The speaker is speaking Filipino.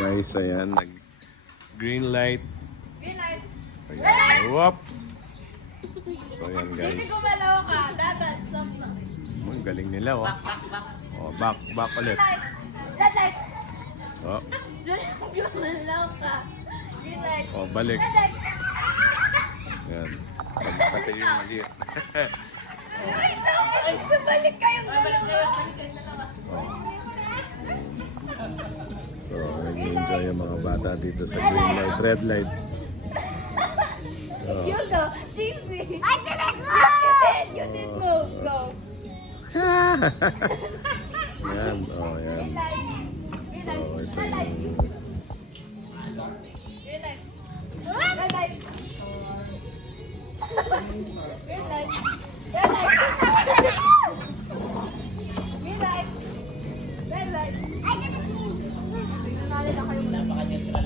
guys, ayan, nag green light. Green light. Ayan, whoop. So ayan guys. Hindi gumalaw ka. Dadan, stop na. Ang galing nila, oh. Oh, back ulit. Red light. Oh, Gumalaw ka. Green light. oh, balik. Red light. Ayan. Pati yung maliit. Wait lang, magsabalik kayong dalawa. Oh. So, nag-enjoy yung mga bata dito sa green light, red light. Oh. You go. Cheesy. I didn't move. You did move. Go. Yan, oh, yan. Green light. Green So, light. ito Red light. yung... Green light. Red light. Green